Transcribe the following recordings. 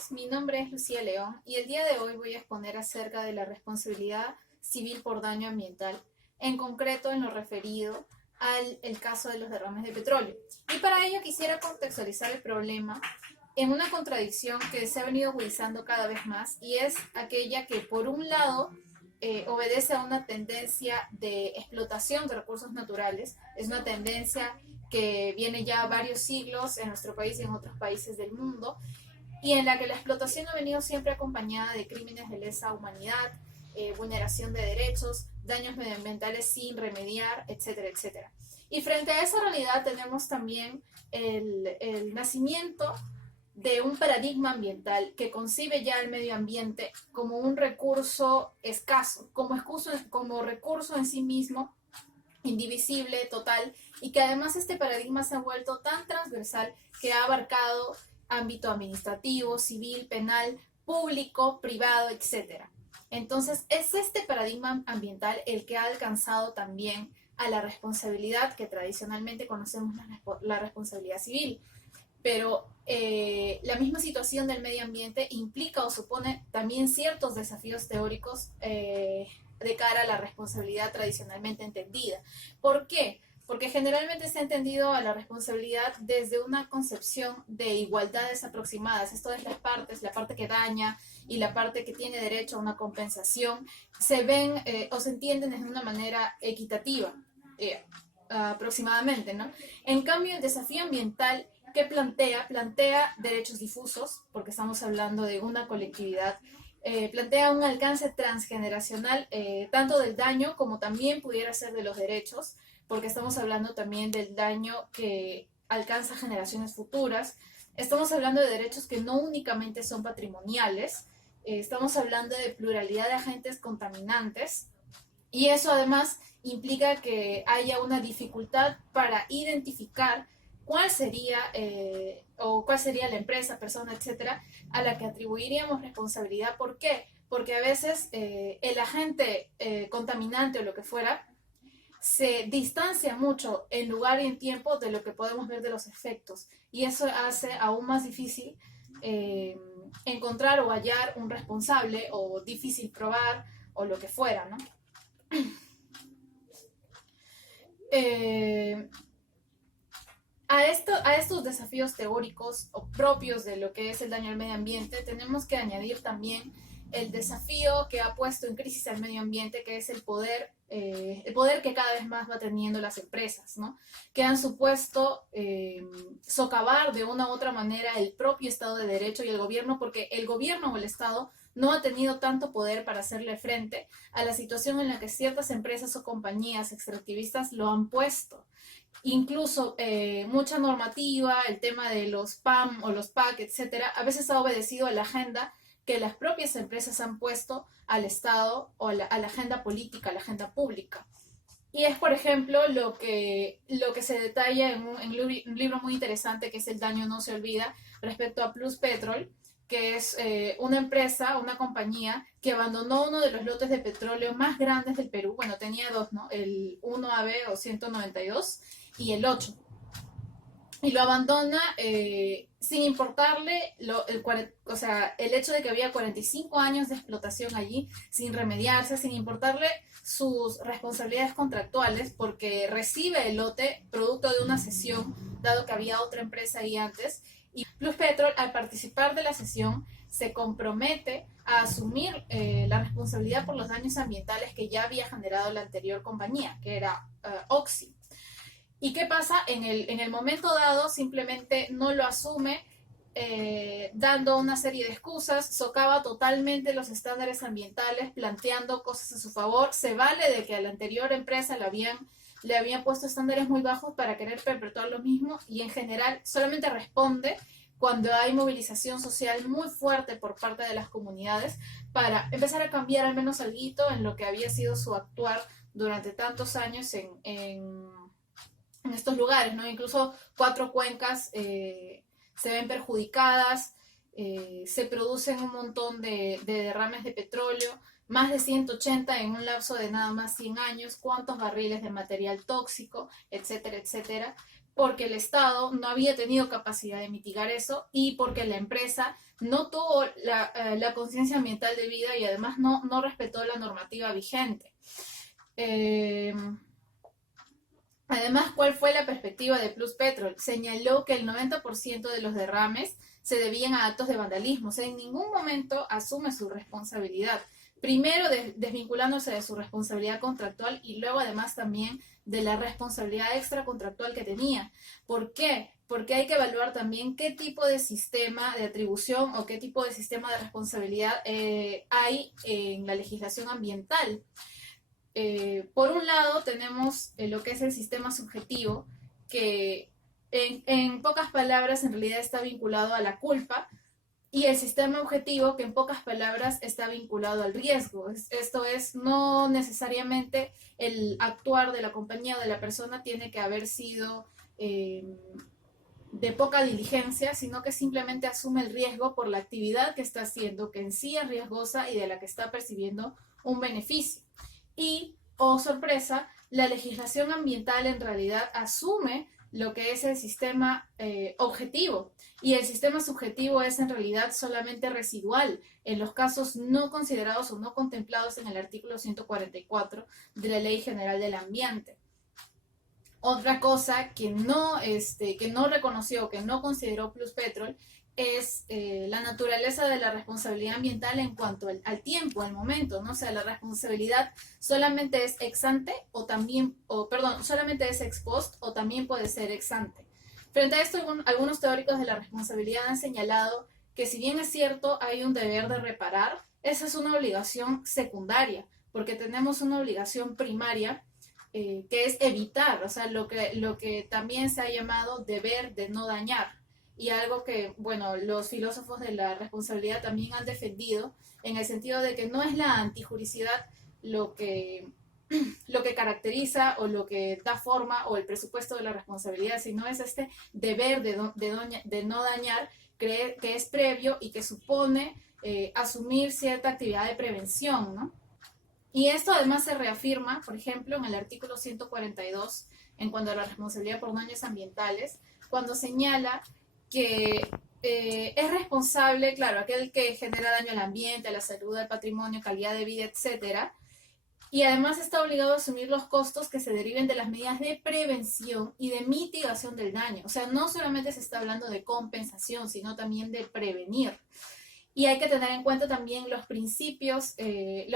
todos, mi nombre es Lucía León y el día de hoy voy a exponer acerca de la responsabilidad civil por daño ambiental, en concreto en lo referido al el caso de los derrames de petróleo. Y para ello quisiera contextualizar el problema en una contradicción que se ha venido agudizando cada vez más y es aquella que por un lado obedece a una tendencia de explotación de recursos naturales, es una tendencia que viene ya varios siglos en nuestro país y en otros países del mundo, y en la que la explotación ha venido siempre acompañada de crímenes de lesa humanidad, vulneración de derechos, daños medioambientales sin remediar, etcétera, etcétera. Y frente a esa realidad tenemos también el nacimiento de un paradigma ambiental que concibe ya el medio ambiente como un recurso escaso, como recurso en sí mismo, indivisible, total, y que además este paradigma se ha vuelto tan transversal que ha abarcado ámbito administrativo, civil, penal, público, privado, etcétera. Entonces, es este paradigma ambiental el que ha alcanzado también a la responsabilidad que tradicionalmente conocemos la responsabilidad civil. Pero la misma situación del medio ambiente implica o supone también ciertos desafíos teóricos de cara a la responsabilidad tradicionalmente entendida. ¿Por qué? Porque generalmente se ha entendido a la responsabilidad desde una concepción de igualdades aproximadas. Esto es las partes, la parte que daña y la parte que tiene derecho a una compensación, se ven o se entienden de una manera equitativa, aproximadamente, ¿no? En cambio, el desafío ambiental que plantea derechos difusos, porque estamos hablando de una colectividad, plantea un alcance transgeneracional, tanto del daño como también pudiera ser de los derechos, porque estamos hablando también del daño que alcanza generaciones futuras. Estamos hablando de derechos que no únicamente son patrimoniales, estamos hablando de pluralidad de agentes contaminantes, y eso además implica que haya una dificultad para identificar cuál sería la empresa, persona, etcétera, a la que atribuiríamos responsabilidad. ¿Por qué? Porque a veces el agente contaminante o lo que fuera se distancia mucho en lugar y en tiempo de lo que podemos ver de los efectos. Y eso hace aún más difícil encontrar o hallar un responsable, o difícil probar, o lo que fuera, ¿no? Eh, a estos desafíos teóricos o propios de lo que es el daño al medio ambiente, tenemos que añadir también el desafío que ha puesto en crisis al medio ambiente, que es el poder que cada vez más va teniendo las empresas, ¿no? Que han supuesto socavar de una u otra manera el propio Estado de Derecho y el gobierno, porque el gobierno o el Estado no ha tenido tanto poder para hacerle frente a la situación en la que ciertas empresas o compañías extractivistas lo han puesto. Incluso mucha normativa, el tema de los PAM o los PAC, etcétera, a veces ha obedecido a la agenda que las propias empresas han puesto al Estado o a la agenda política, a la agenda pública. Y es, por ejemplo, lo que se detalla un libro muy interesante que es El daño no se olvida, respecto a Plus Petrol, que es una empresa, una compañía que abandonó uno de los lotes de petróleo más grandes del Perú. Bueno, tenía dos, ¿no? El 1AB o 192 y el 8. Y lo abandona sin importarle o sea, el hecho de que había 45 años de explotación allí sin remediarse, sin importarle sus responsabilidades contractuales, porque recibe el lote producto de una cesión, dado que había otra empresa ahí antes. Y Plus Petrol, al participar de la cesión, se compromete a asumir la responsabilidad por los daños ambientales que ya había generado la anterior compañía, que era Oxy. ¿Y qué pasa? En el momento dado simplemente no lo asume, dando una serie de excusas, socava totalmente los estándares ambientales, planteando cosas a su favor, se vale de que a la anterior empresa le habían puesto estándares muy bajos para querer perpetuar lo mismo, y en general solamente responde cuando hay movilización social muy fuerte por parte de las comunidades para empezar a cambiar al menos algo en lo que había sido su actuar durante tantos años en estos lugares, ¿no? Incluso 4 cuencas se ven perjudicadas, se producen un montón de derrames de petróleo, más de 180 en un lapso de nada más 100 años, cuántos barriles de material tóxico, etcétera, etcétera. porque el Estado no había tenido capacidad de mitigar eso y porque la empresa no tuvo la conciencia ambiental debida y además no respetó la normativa vigente. Eh, Además, ¿cuál fue la perspectiva de Pluspetrol? Señaló que el 90% de los derrames se debían a actos de vandalismo. O sea, en ningún momento asume su responsabilidad. Primero desvinculándose de su responsabilidad contractual y luego además también de la responsabilidad extracontractual que tenía. ¿Por qué? Porque hay que evaluar también qué tipo de sistema de atribución o qué tipo de sistema de responsabilidad hay en la legislación ambiental. Por un lado tenemos lo que es el sistema subjetivo, que en pocas palabras en realidad está vinculado a la culpa, y el sistema objetivo, que en pocas palabras está vinculado al riesgo. Esto es, no necesariamente el actuar de la compañía o de la persona tiene que haber sido de poca diligencia, sino que simplemente asume el riesgo por la actividad que está haciendo, que en sí es riesgosa y de la que está percibiendo un beneficio. Y, oh sorpresa, la legislación ambiental en realidad asume lo que es el sistema objetivo, y el sistema subjetivo es en realidad solamente residual en los casos no considerados o no contemplados en el artículo 144 de la Ley General del Ambiente. Otra cosa que no reconoció, que no consideró Pluspetrol, es la naturaleza de la responsabilidad ambiental en cuanto al tiempo, al momento, ¿no? O sea, la responsabilidad solamente es ex ante o también, solamente es ex post o también puede ser ex ante. Frente a esto, algunos teóricos de la responsabilidad han señalado que si bien es cierto hay un deber de reparar, esa es una obligación secundaria, porque tenemos una obligación primaria que es evitar, o sea, lo que también se ha llamado deber de no dañar, y algo que, bueno, los filósofos de la responsabilidad también han defendido, en el sentido de que no es la antijuricidad lo que caracteriza o lo que da forma o el presupuesto de la responsabilidad, sino es este deber de no dañar, que es previo y que supone asumir cierta actividad de prevención, ¿no? Y esto además se reafirma, por ejemplo, en el artículo 142, en cuanto a la responsabilidad por daños ambientales, cuando señala que es responsable, claro, aquel que genera daño al ambiente, a la salud, al patrimonio, calidad de vida, etcétera, y además está obligado a asumir los costos que se deriven de las medidas de prevención y de mitigación del daño. O sea, no solamente se está hablando de compensación, sino también de prevenir. Y hay que tener en cuenta también los principios que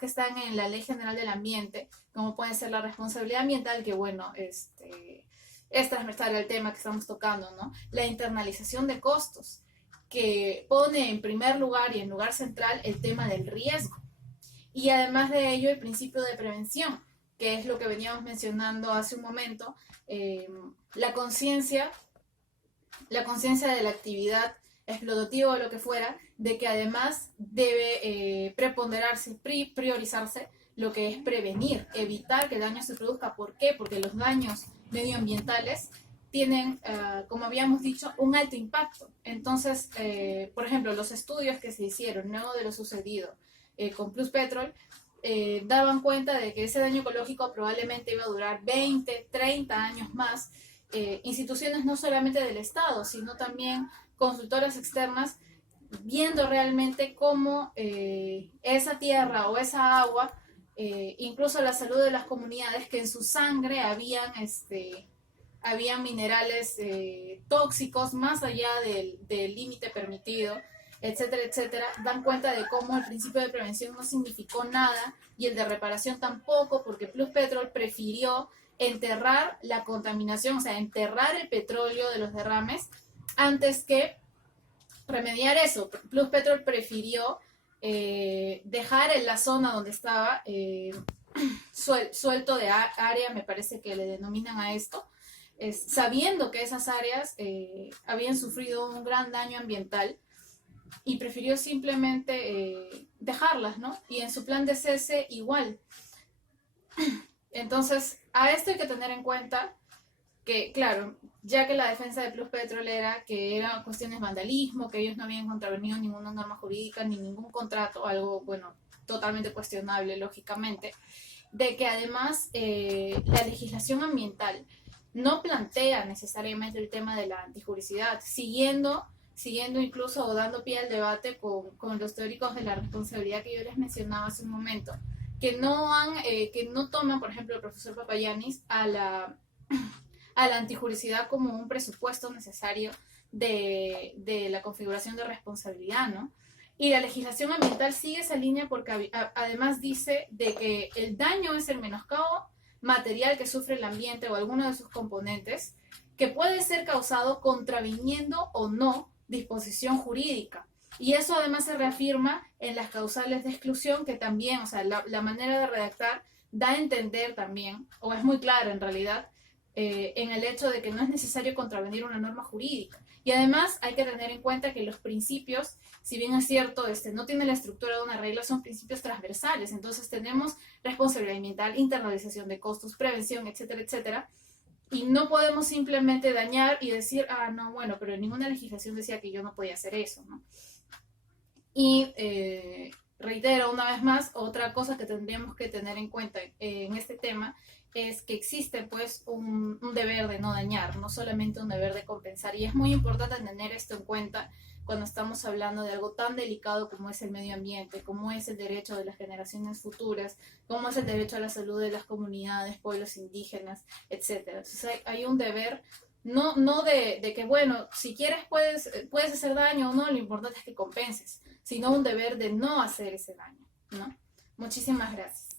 están en la Ley General del Ambiente, como puede ser la responsabilidad ambiental, que bueno, es transversal al tema que estamos tocando, ¿no? La internalización de costos, que pone en primer lugar y en lugar central el tema del riesgo. Y además de ello, el principio de prevención, que es lo que veníamos mencionando hace un momento, la conciencia de la actividad explotativa o lo que fuera, de que además debe priorizarse lo que es prevenir, evitar que el daño se produzca. ¿Por qué? Porque los daños medioambientales tienen, como habíamos dicho, un alto impacto. Entonces, por ejemplo, los estudios que se hicieron luego de lo sucedido con Pluspetrol daban cuenta de que ese daño ecológico probablemente iba a durar 20, 30 años más. Instituciones no solamente del Estado, sino también consultoras externas, viendo realmente cómo esa tierra o esa agua, incluso la salud de las comunidades, que en su sangre habían minerales tóxicos más allá del límite permitido, etcétera, etcétera, dan cuenta de cómo el principio de prevención no significó nada y el de reparación tampoco, porque Pluspetrol prefirió enterrar la contaminación, o sea, enterrar el petróleo de los derrames antes que remediar eso. Pluspetrol prefirió dejar en la zona donde estaba suelto de área, me parece que le denominan a esto, sabiendo que esas áreas habían sufrido un gran daño ambiental, y prefirió simplemente dejarlas, ¿no? Y en su plan de cese igual. Entonces, a esto hay que tener en cuenta que, claro, ya que la defensa de Pluspetrol era que eran cuestiones de vandalismo, que ellos no habían contravenido ninguna norma jurídica ni ningún contrato, algo, bueno, totalmente cuestionable, lógicamente, de que además la legislación ambiental no plantea necesariamente el tema de la antijuricidad, siguiendo incluso o dando pie al debate con los teóricos de la responsabilidad que yo les mencionaba hace un momento, que no toman, por ejemplo, el profesor Papayanis a la antijuricidad como un presupuesto necesario de la configuración de responsabilidad, ¿no? Y la legislación ambiental sigue esa línea porque además dice de que el daño es el menoscabo material que sufre el ambiente o alguno de sus componentes, que puede ser causado contraviniendo o no disposición jurídica. Y eso además se reafirma en las causales de exclusión, que también, o sea, la manera de redactar da a entender también, o es muy clara en realidad, en el hecho de que no es necesario contravenir una norma jurídica. Y además hay que tener en cuenta que los principios, si bien es cierto, no tienen la estructura de una regla, son principios transversales. Entonces tenemos responsabilidad ambiental, internalización de costos, prevención, etcétera, etcétera. Y no podemos simplemente dañar y decir, ah, no, bueno, pero ninguna legislación decía que yo no podía hacer eso, ¿no? Y reitero una vez más, otra cosa que tendríamos que tener en cuenta en este tema es que existe pues un deber de no dañar, no solamente un deber de compensar. Y es muy importante tener esto en cuenta cuando estamos hablando de algo tan delicado como es el medio ambiente, como es el derecho de las generaciones futuras, como es el derecho a la salud de las comunidades, pueblos indígenas, etcétera. Entonces hay un deber no de que, bueno, si quieres puedes hacer daño o no, lo importante es que compenses, sino un deber de no hacer ese daño, ¿no? Muchísimas gracias.